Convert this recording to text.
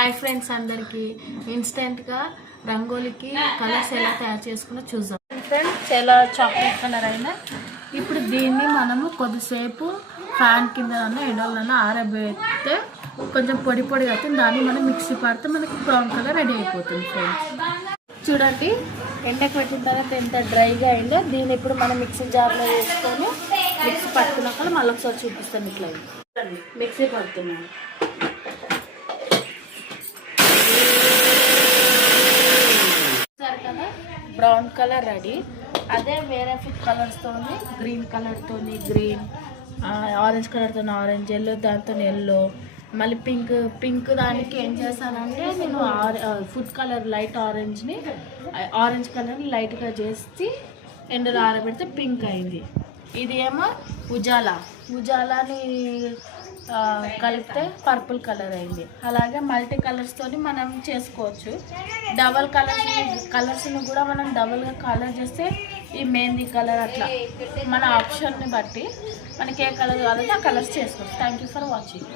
Hi friends, అందరికీ ఇన్స్టెంట్గా రంగోలికి colours ఎలా తయారు చేసుకున్నా చూద్దాం. ఫ్రెండ్స్, చాలా చాక్లెట్ కలర్ అయినా ఇప్పుడు దీన్ని మనము కొద్దిసేపు ఫ్యాన్ కింద ఎండలన్నా ఆరబెడితే కొంచెం పొడి పొడిగా అవుతుంది. దాన్ని మనం మిక్సీ పడితే మనకి బ్రౌన్ కలర్ రెడీ అయిపోతుంది. ఫ్రెండ్స్ చూడండి, ఎండకు పెట్టిన తర్వాత ఎంత డ్రైగా అయిందో. దీన్ని ఇప్పుడు మనం మిక్సీ జార్లో వేసుకొని మిక్సీ పట్టుకున్నాక మళ్ళీ ఒకసారి చూపిస్తాను. ఇట్లా మిక్సీ పడుతున్నాను. కదా, బ్రౌన్ కలర్ రెడీ. అదే వేరే ఫుడ్ కలర్స్తో గ్రీన్ కలర్తో గ్రీన్, ఆరెంజ్ కలర్తో ఆరెంజ్, ఎల్లో దాంతో ఎల్లో, మళ్ళీ పింక్ దానికి ఏం చేశానంటే నేను food colour light orange colour లైట్గా చేసి ఎండలో ఆరబెడితే పింక్ అయింది. ఇది ఏమో ఉజాలాని కలిపితే పర్పుల్ కలర్ అయింది. అలాగే మల్టీ కలర్స్తో మనం చేసుకోవచ్చు. డబల్ కలర్స్ని కూడా మనం డబల్గా కలర్ చేస్తే ఈ మెహందీ కలర్ అట్లా మన ఆప్షన్ని బట్టి మనకి ఏ కలర్ కావాలంటే ఆ కలర్స్ చేసుకోవచ్చు. Thank you for watching.